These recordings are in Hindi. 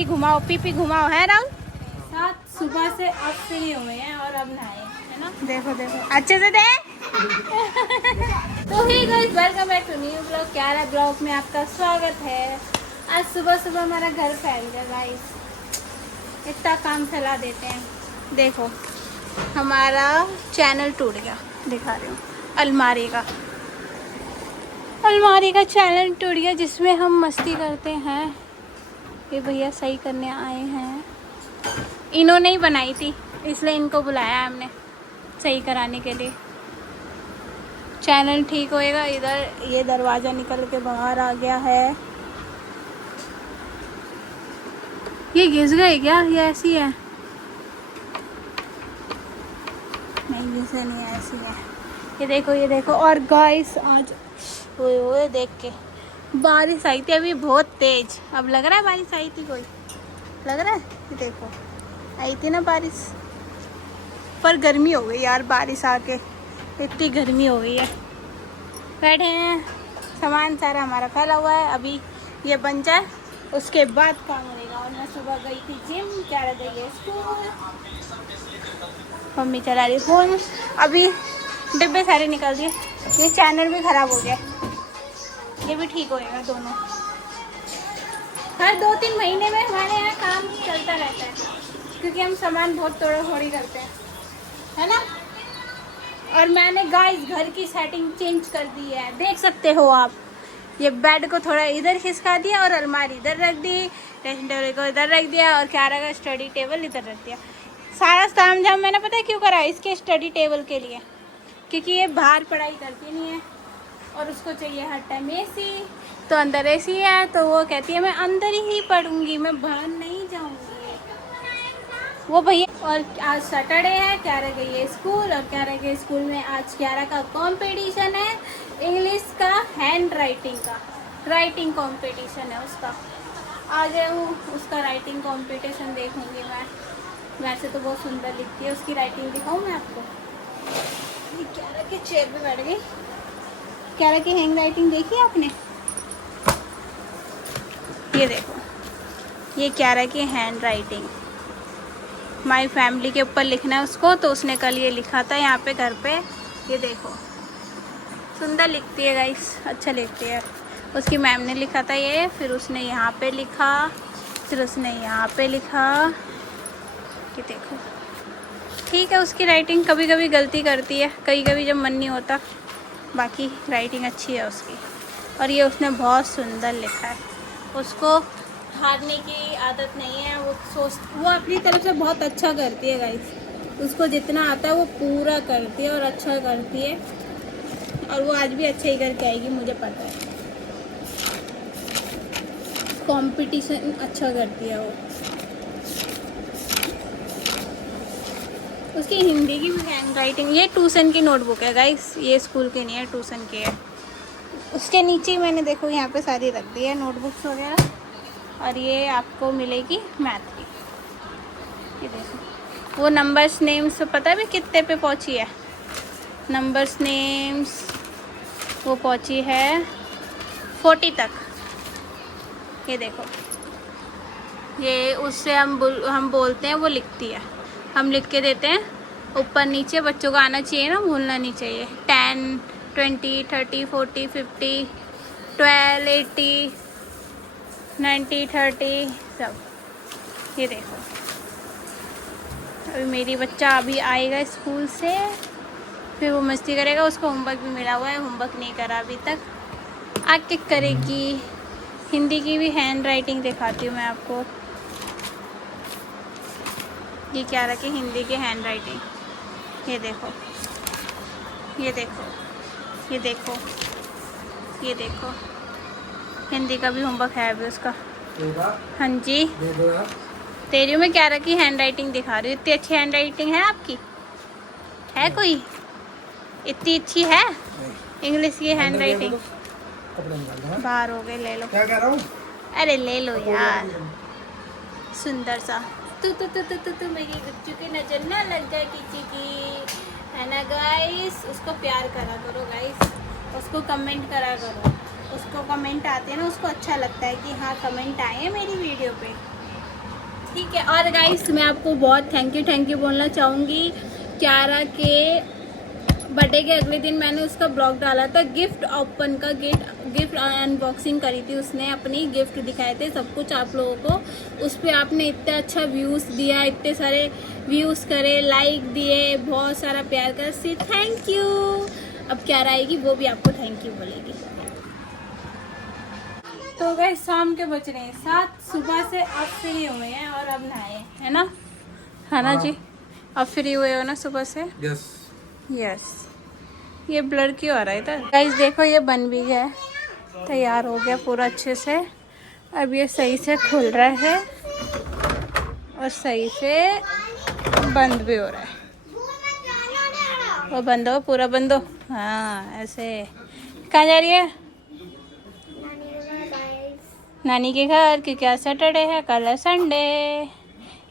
पीपी घुमाओ है राहुल। साथ सुबह से अब फ्री हुए हैं और अब नहाए है ना। देखो देखो अच्छे से दे। तो hi guys welcome back to new blog. क्यारा ब्लॉग में आपका स्वागत है। आज सुबह सुबह हमारा घर फैल गया गाइस, इतना काम फैला देते हैं। देखो हमारा चैनल टूट गया, दिखा रही हूँ। अलमारी का चैनल टूट गया जिसमें हम मस्ती करते हैं। ये भैया सही करने आए हैं, इन्होंने ही बनाई थी इसलिए इनको बुलाया हमने सही कराने के लिए। चैनल ठीक होएगा। इधर ये दरवाज़ा निकल के बाहर आ गया है। ये घिस गए क्या? ये ऐसी है? नहीं घिसे नहीं, ऐसी है। ये देखो और गाइस आज ओए देख के बारिश आई थी अभी बहुत तेज। अब लग रहा है बारिश आई थी, कोई लग रहा है। ये देखो आई थी ना बारिश, पर गर्मी हो गई यार बारिश आके, इतनी गर्मी हो गई है। बैठे हैं, सामान सारा हमारा फैला हुआ है। अभी ये बन जाए उसके बाद काम होगा। और मैं सुबह गई थी जिम, क्या गई है स्कूल, मम्मी चला रही फोन। अभी डिब्बे सारे निकल दिए। ये चैनल भी खराब हो गया, ये भी ठीक होएगा। दोनों हर 2-3 महीने में हमारे यहाँ काम चलता रहता है, क्योंकि हम सामान बहुत तोड़ा फोड़ी करते हैं, है ना। और मैंने गाइस घर की सेटिंग चेंज कर दी है, देख सकते हो आप। ये बेड को थोड़ा इधर खिसका दिया और अलमारी इधर रख दी, ड्रेसिंग टेबल को इधर रख दिया और क्यारा का स्टडी टेबल इधर रख दिया। सारा तामझाम मैंने पता है क्यों करा, इसके स्टडी टेबल के लिए, क्योंकि ये बाहर पढ़ाई करती नहीं है और उसको चाहिए हर टाइम एसी। तो अंदर एसी है तो वो कहती है मैं अंदर ही पढ़ूंगी, मैं बाहर नहीं जाऊंगी। वो भैया, और आज सैटरडे है, क्यारा गई है स्कूल और क्यारा के स्कूल में आज क्यारा का कंपटीशन है इंग्लिश का, हैंड राइटिंग का राइटिंग कंपटीशन है उसका। आज वो उसका राइटिंग कंपटीशन देखूंगी मैं। वैसे तो बहुत सुंदर लिखती है, उसकी राइटिंग दिखाऊं मैं आपको। ये क्यारा के चेयर पे बैठ गई। क्यारा की हैंड राइटिंग देखी आपने? ये देखो, ये क्यारा की हैंड राइटिंग। माई फैमिली के ऊपर लिखना है उसको, तो उसने कल ये लिखा था यहाँ पे घर पे। ये देखो सुंदर लिखती है गाइस, अच्छा लिखती है। उसकी मैम ने लिखा था ये, फिर उसने यहाँ पे लिखा, फिर उसने यहाँ पे लिखा। ये देखो ठीक है, उसकी राइटिंग कभी कभी गलती करती है, कभी कभी जब मन नहीं होता, बाकी राइटिंग अच्छी है उसकी। और ये उसने बहुत सुंदर लिखा है। उसको हारने की आदत नहीं है, वो अपनी तरफ से बहुत अच्छा करती है गाइस। उसको जितना आता है वो पूरा करती है और अच्छा करती है, और वो आज भी अच्छा ही करके आएगी, मुझे पता है। कंपटीशन अच्छा करती है वो। उसकी हिंदी की भी हैंड राइटिंग, ये ट्यूशन की नोटबुक है गाइस, ये स्कूल की नहीं है, ट्यूशन की है। उसके नीचे मैंने देखो यहाँ पे सारी रख दी है नोटबुक्स वगैरह, और ये आपको मिलेगी मैथ की। ये देखो वो नंबर्स नेम्स, पता भी कितने पे पहुँची है नंबर्स नेम्स, वो पहुँची है 40 तक। ये देखो, ये उससे हम बोलते हैं, वो लिखती है, हम लिख के देते हैं ऊपर नीचे। बच्चों को आना चाहिए ना, भूलना नहीं चाहिए। 10, 20, 30, 40, 50, 12, 80, 90, 30 सब। ये देखो अभी मेरी बच्चा अभी आएगा स्कूल से, फिर वो मस्ती करेगा। उसको होमवर्क भी मिला हुआ है, होमवर्क नहीं करा अभी तक, आके करेगी। हिंदी की भी हैंड राइटिंग दिखाती हूँ मैं आपको। ये क्यारा की हिंदी की हैंड राइटिंग, ये देखो, ये देखो, ये देखो, ये देखो। हिंदी का भी होमवर्क है अभी उसका। हाँ जी तेरी मैं क्यारा की हैंड राइटिंग दिखा रही हूँ। इतनी अच्छी हैंड राइटिंग है आपकी? है कोई इतनी अच्छी है इंग्लिश की हैंड राइटिंग? बाहर हो गए, ले लो। क्या कह रहा हूँ? अरे ले लो यार, सुंदर सा। तू मेरी बच्चों की नजर ना लग जाए किसी की, है ना गाइस। उसको प्यार करा करो गाइस, उसको कमेंट करा करो। उसको कमेंट आते हैं ना, उसको अच्छा लगता है कि हाँ कमेंट आए हैं मेरी वीडियो पे, ठीक है। और गाइस मैं आपको बहुत थैंक यू बोलना चाहूँगी। क्यारा के बर्थडे के अगले दिन मैंने उसका ब्लॉग डाला था गिफ्ट ओपन का, गिफ्ट अनबॉक्सिंग करी थी उसने, अपनी गिफ्ट दिखाए थे सब कुछ आप लोगों को। उस पर आपने इतना अच्छा व्यूज़ दिया, इतने सारे व्यूज़ करे, लाइक दिए, बहुत सारा प्यार कर, सी थैंक यू। अब क्यारा आएगी वो भी आपको थैंक यू बोलेगी। तो गाइस शाम के बज रहे हैं 7, सुबह से अब फ्री हुए हैं और अब नहाए, है ना? है ना जी? अब फ्री हुए हो ना सुबह से? Yes yes. ये ब्लर क्यों आ रहा है इधर? गाइस देखो ये बन भी गया है, तैयार हो गया पूरा अच्छे से। अब ये सही से खुल रहा है और सही से बंद भी हो रहा है। वो बंद हो, पूरा बंद हो। हाँ ऐसे। कहाँ जा रही है? नानी के घर, क्योंकि आज सैटरडे है, कल है संडे।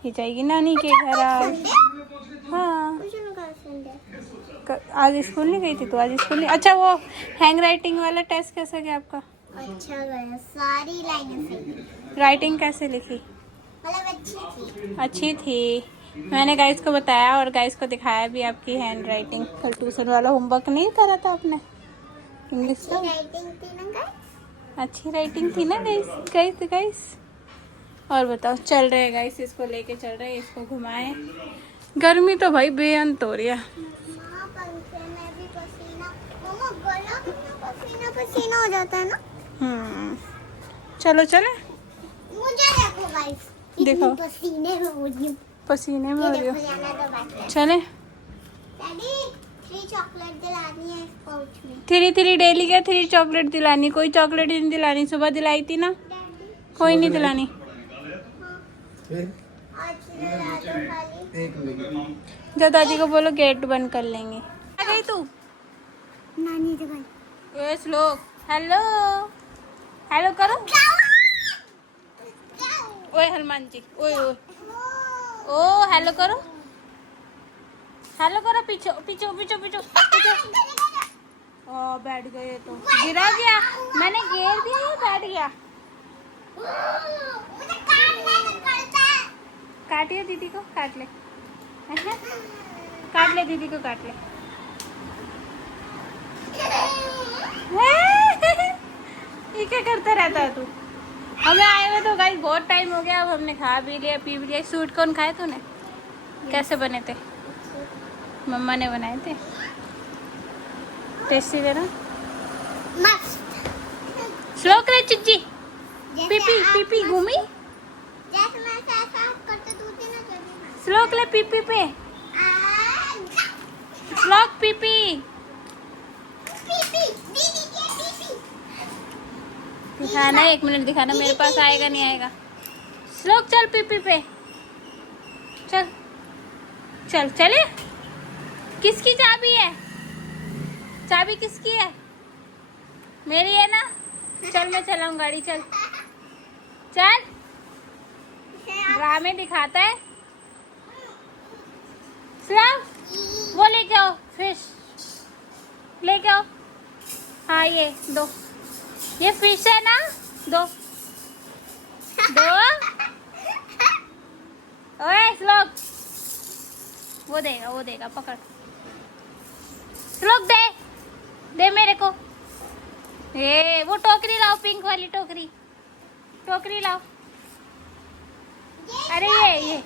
ये जाएगी नानी के घर आज। हाँ आज स्कूल नहीं गई थी तो आज स्कूल नहीं। अच्छा वो हैंड राइटिंग वाला टेस्ट कैसा गया आपका? अच्छा गया, सारी लाइनें सही। राइटिंग कैसे लिखी? मतलब अच्छी थी। अच्छी थी। मैंने गाइस को बताया और गाइस को दिखाया भी आपकी हैंड राइटिंग। कल ट्यूशन वाला होमवर्क नहीं करा था आपने इंग्लिश का? राइटिंग थी ना गाइस? अच्छी राइटिंग थी ना गाइस। और बताओ, चल रहे हैं गाइस, इसको लेके चल रहे हैं, इसको घुमाएं। गर्मी तो भाई बेअंत हो रही है। माँ पंखे में भी पसीना, मम्मा गला कितना पसीना पसीना हो जाता है ना। चलो चले। मुझे देखो गाइस, देखो। पसीने में हो रही हूँ। पसीने में हो रही हो। देखो जाना तो बात है। चले। डैडी 3 चॉकलेट दिलानी है इस पाउच में। 3 डेली क्या 3 चॉकलेट दिलानी? कोई चॉकलेट नहीं दिलानी, सुबह दिलाई थी ना। डैडी कोई नहीं दिलानी। आज दिला दो खाली। एक मिनट। जब दादी को बोलो गेट बंद कर लेंगे। आ गई तू? नानी के घर। ओए श्लोक, हेलो हेलो करो। ओए हनुमान जी, ओए ओए ओ हेलो करो, हेलो करो। पीछे पीछे पीछे पीछे पीछे। ओ बैठ गए तो गिरा गया, मैंने घेर दिया, ये बैठ गया। मुझे काटने को करता है। काटिए दीदी को, काट ले। काट ले दीदी को, काट ले। ये क्या करता रहता है तू? हमें आए हुए तो गाइस बहुत टाइम हो गया, अब हमने खा भी लिया पी भी लिया। सूट कौन खाए तूने? कैसे बने थे? मम्मा ने बनाए थे, टेस्टी थे ना? मस्त। श्लोक रे चिज्जी, जैसे पीपी आप पीपी मस्त- घूमी। जैसे मैं ऐसा करते दूती ना जब श्लोक ले पीपी पे, श्लोक पीपी। पीपी दीदी के पीपी। दिखाना, 1 मिनट दिखाना, मेरे पास आएगा नहीं आएगा। श्लोक चल पीपी पे, चल चल चले। किसकी चाबी है? चाबी किसकी है? मेरी है ना। चल मैं चलाऊं गाड़ी, चल चल। ड्रामे दिखाता है। श्लोक वो लेके आओ, फिश लेके आओ। हाँ ये दो, ये फिश है ना, दो दो। ओए श्लोक, वो देगा पकड़। श्लोक दे दे मेरे को। ये वो टोकरी लाओ, पिंक वाली टोकरी लाओ। अरे ये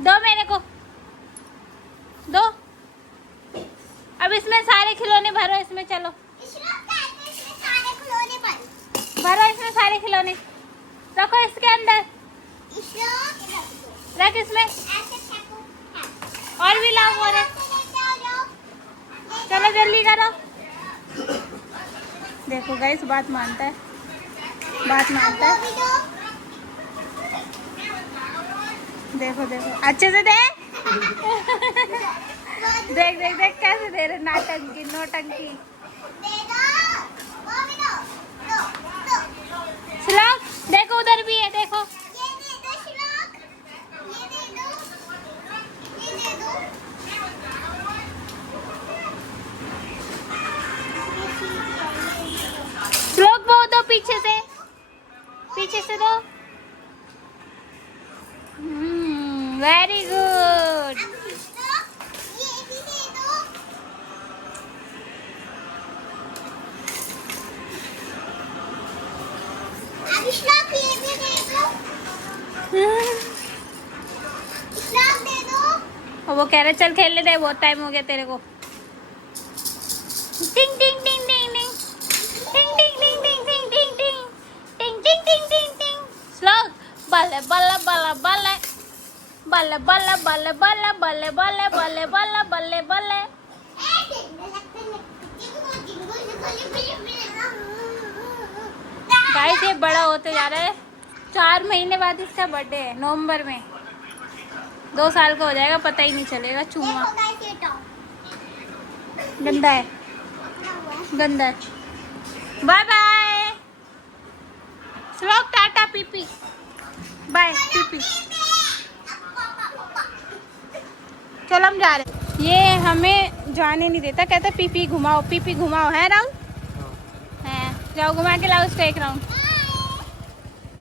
दो मेरे को, दो। अब इसमें सारे खिलौने भरो, इसमें चलो भरो, इसमें सारे खिलौने रखो, इसके अंदर रख, इसमें और भी लाओ। और चलो जल्दी करो। देखो गाइस बात मानता है, देखो अच्छे से दे। देख कैसे दे रहे, नौटंकी। श्लोक देखो उधर भी है, देखो। श्लोक वो दो, पीछे से दो। Very good. ये भी दे दो। अब श्लोक ये भी दे दो। श्लोक दे दो। और वो कह रहे चल खेलने दे, बहुत टाइम हो गया तेरे को। टिंग टिंग टिंग टिंग टिंग टिंग टिंग टिंग टिंग टिंग टिंग टिंग टिंग टिंग टिंग टिंग। श्लोक बल्ले बल्ले बल्ले बल्ले बल्ले बल्ले बल्ले बल्ले बल्ले बल्ले बल्ले बल्ले बल्ले बल्ले। गाइस ये बड़ा होते जा रहा है। 4 महीने बाद इसका बर्थडे है, नवंबर में 2 साल का हो जाएगा, पता ही नहीं चलेगा। चूमा गंदा है, गंदा है। बाय बाय श्लोक, टाटा पीपी, बाय पीपी। चलो हम जा रहे हैं। ये हमें जाने नहीं देता, कहता पीपी घुमाओ, पीपी घुमाओ। है राहुल? है, जाओ घुमा के लाओ उसको 1 राउंड।